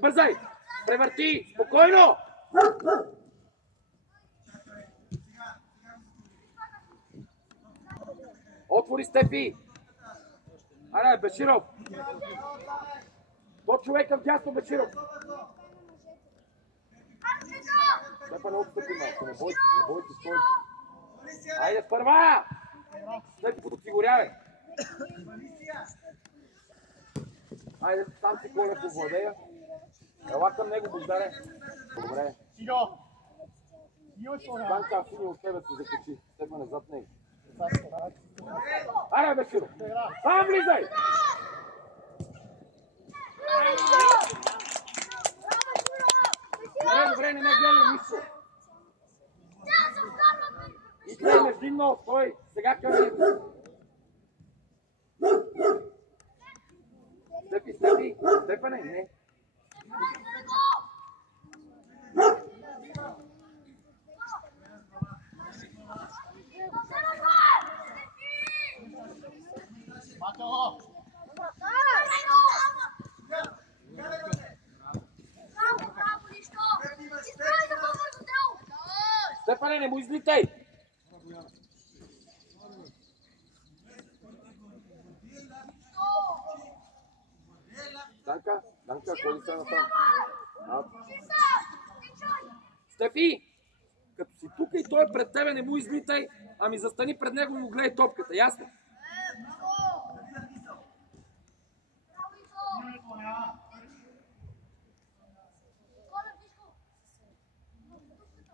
бързай! Превърти! Спокойно! Отвори, Стефи! Аре, Беширов! То човека вдясно, Беширов! Стефа, не отстъпи малко, не бойте, стой! Айде, първа! Стефи, подсигурявай! Айде, сам си Коля по владея. Ела към него, Бождаре. Добре. Данка, сини от тебе се закачи. Стефане зад него. Аре, Беширо! Сам влизай! Добре, не ме гледай нищо. И тъй междинно, стой! Сега към него. Стефи! Стефане, не. Стефане, не му излитай! Данка, ходи се насам. Стефи! Като си тук и той е пред тебе, не му излитай, ами застани пред него и му гледай топката, ясно?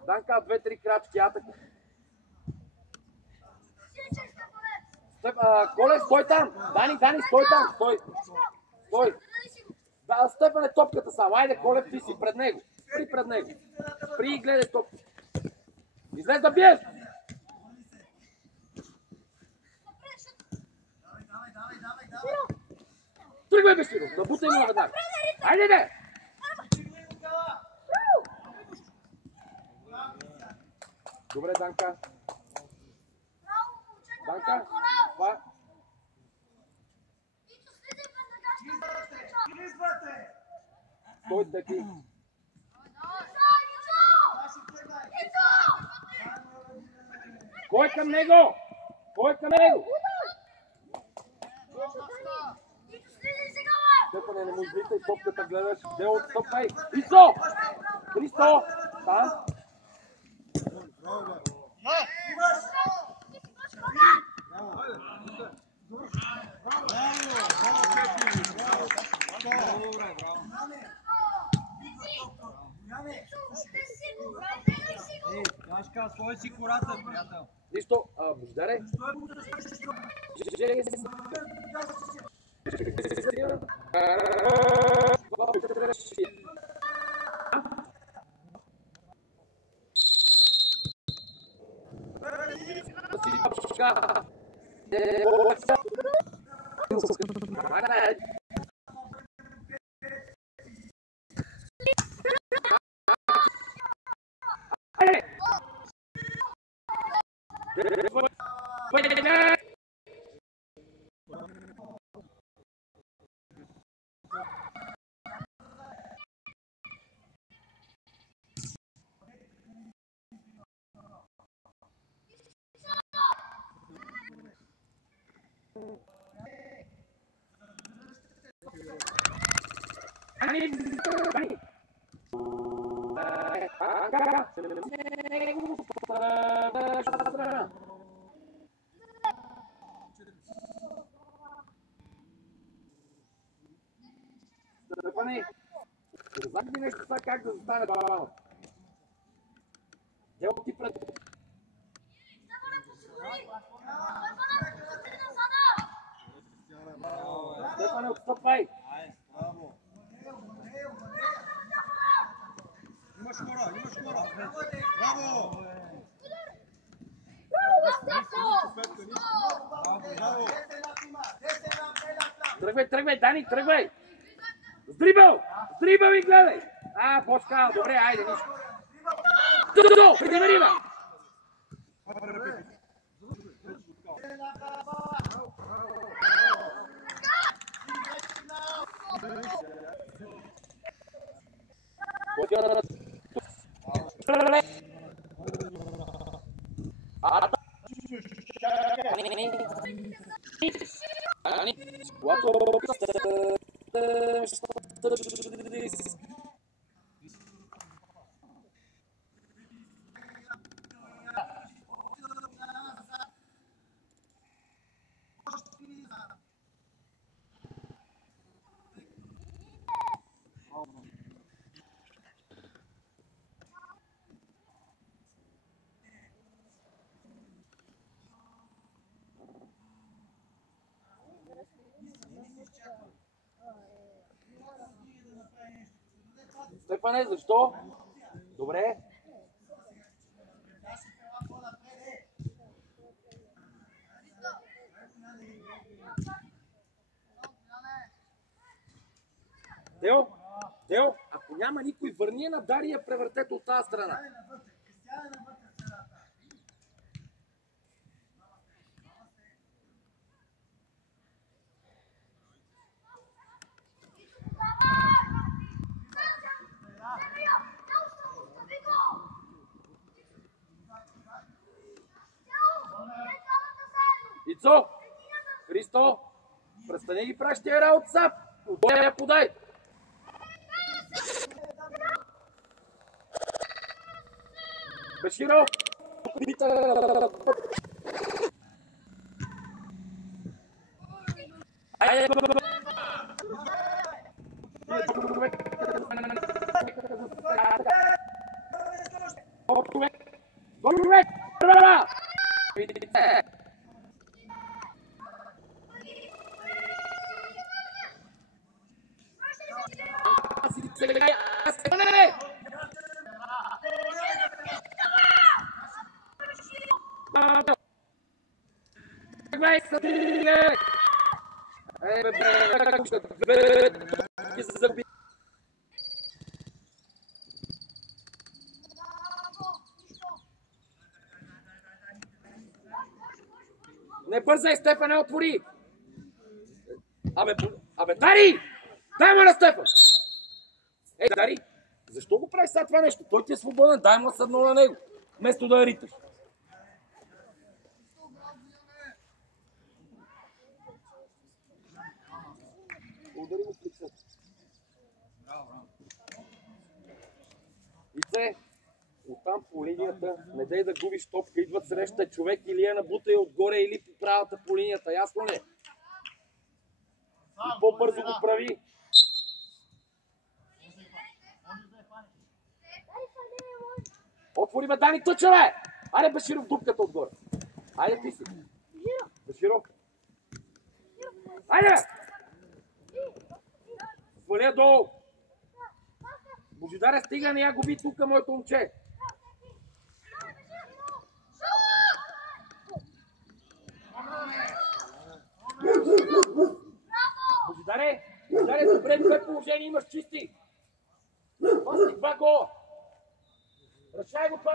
Данка, 2-3 крачки, атака. Коле, стой там! Дани, стой там! Стой! Да, Стефане, топката само. Айде, Колев, ти си пред него. Спри пред него. Спри и гледай топката. Излез да биеш! Тръгвай, Беширов! Да бутай му наведнага. Айде, де! Добре, Данка. Това. Стой, Стефи. Кой към него? Стефане, не му излитай, топката гледаш. Де отстъпвай. Христо! Там. Яшка, свой си кората, приятел. Нищо, Бождаре. Стефане, знам ли нещо сега как да застане баланът? Дело ти пред... Стефане, отстъпвай! Имаш хора! Браво! Тръгвай, Дани, тръгвай! Сдрибъл и гледай! Бошка, добре, айде, нищо. Дудо, придемери, бе! Стефане, защо? Добре. Тео, ако няма никой, върни на Дария, превъртете от тази страна. Ицо! Христо! Престани ги пращи работа сам! Отбоя я подай! Беширо! Айде! Не бързай, Стефане, отвори! Абе, Дари! Дай му на Стефан! Ей, Дари, защо го правиш сега това нещо? Той ти е свободен, дай му съдно на него, вместо да я риташ. Удари му в лицето. Ице, оттам по линията, не дай да губиш топка, идват среща човек или я набутай отгоре или по правата по линията, ясно ли? И по-бързо го прави. Отвори, бе, Дани, тъча, бе! Айде, Беширо, в дупката отгоре. Айде, ти си. Беширо. Айде, бе! Сваля долу. Божидаре, стига, не я губи тук, моето момче. Божидаре, добре, две положения имаш чисти. Пасни два гола. Решай го той.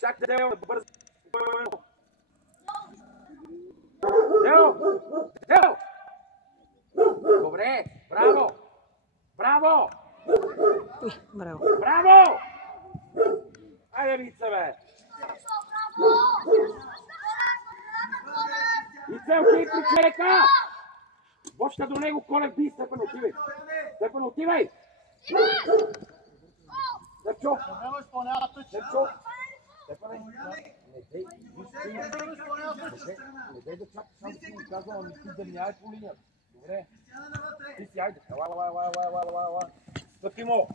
Чакай, Део, бързо. Део! Добре, браво! Браво! Браво! Айде, Вице, бе! Вице, окей, при човека! Бочка до него, Колев би, Стефан, отивай! Стефан, отивай! Стефчо! Стефчо! Стефане, не дай да чакаш, аз ти ми казвам, ами ти дърнявай по линията. Добре. Ти си, айде. Ела. Стъпи му.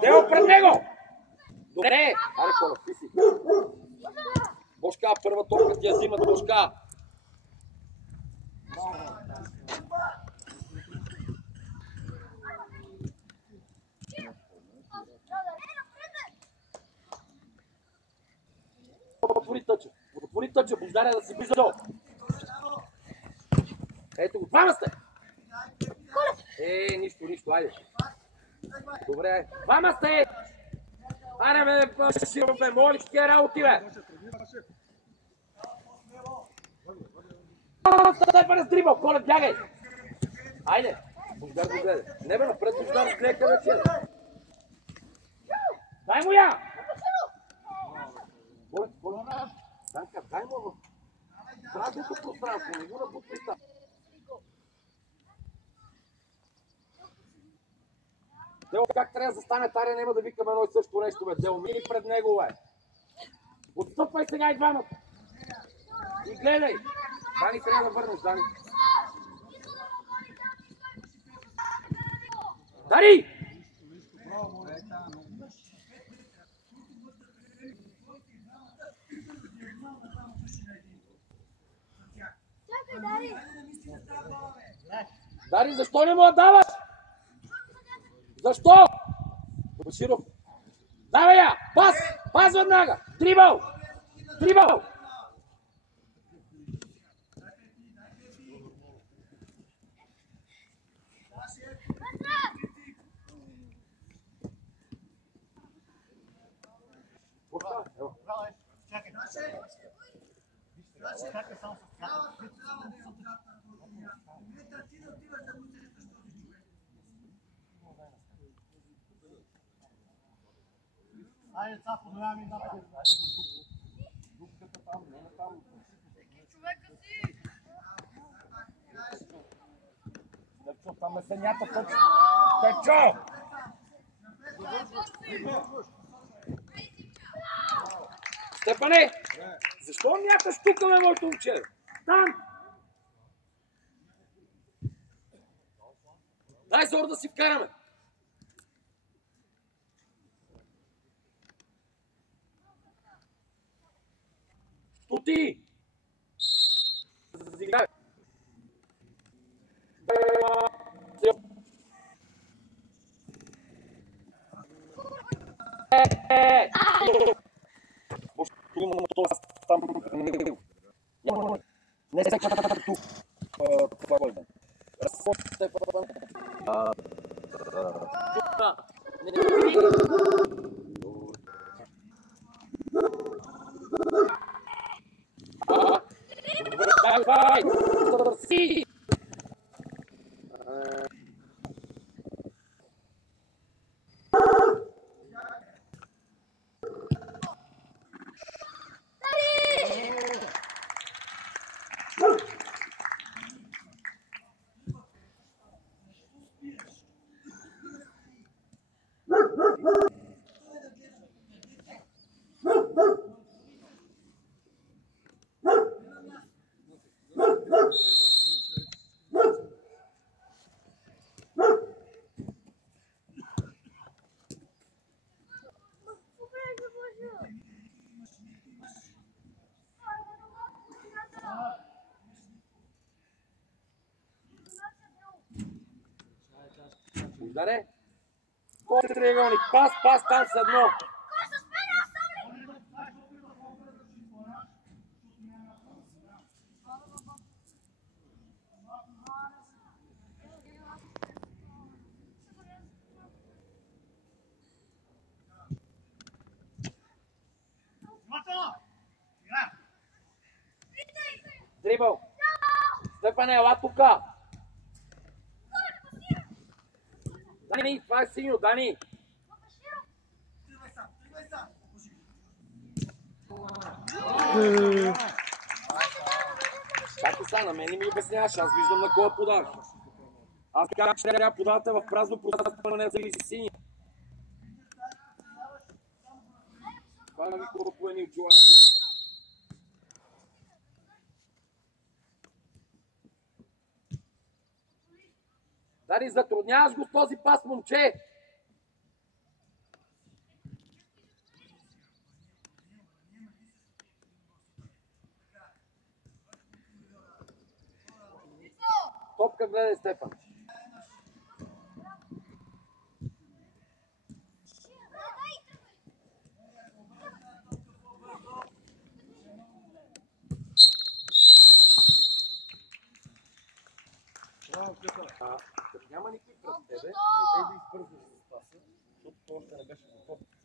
Део пред него! Добре! Аре, Коля, ти си. Бошка, първа топка ти я взимат, Бошка. Отвори тъча, Бождаря да си близо. Ето го, двама сте! Нищо, айде. Добре, двама сте! Аре бе, Широ бе, моли с тия работи бе! Стефан е сдрибал, Коля, бягай! Айде! Бождар го гледа. Не бе, напред Бождар гледа къде си е. Дай му я! Коля, Данка, дай му в празното пространство, не го набутвай там. Дело как трябва да застане Тария, няма да викаме едно и също нещо, бе. Дело мини пред него, бе. Отстъпвай сега и двамата. И гледай. Дани, трябва да върнеш, Дани. Дари! Дари, защо не му я даваш? Защо? Баширов. Давай я! Пас! Пас веднага! Дрибъл! Дрибъл! Айде, цапо, наями напред. Дупката там, не там. Човека си! Течо, там е сенята точно. Течо! Степане! Защо мяташ тук, бе, моето момче? Там! Дай зор да си вкараме! Стути! Зиграй! Не се чаката тук. Това го идем. Разходите давай! Търси! Даре. Триъгълник. Пас, там с едно. Дрибъл. Стефане, ела тука. Дани, това е синьо, Дани! Както са, на мен не ми обясняваш, аз виждам на кого подаваш. Аз казах, че трябва да подавате в празно пространство, не за синя. Това е на Викова поени от Джоана си. Дари, затрудняваш го с този пас, момче! гледай Стефан. Като няма никой пред тебе, не дай да избързваш с паса, защото това още не беше готов.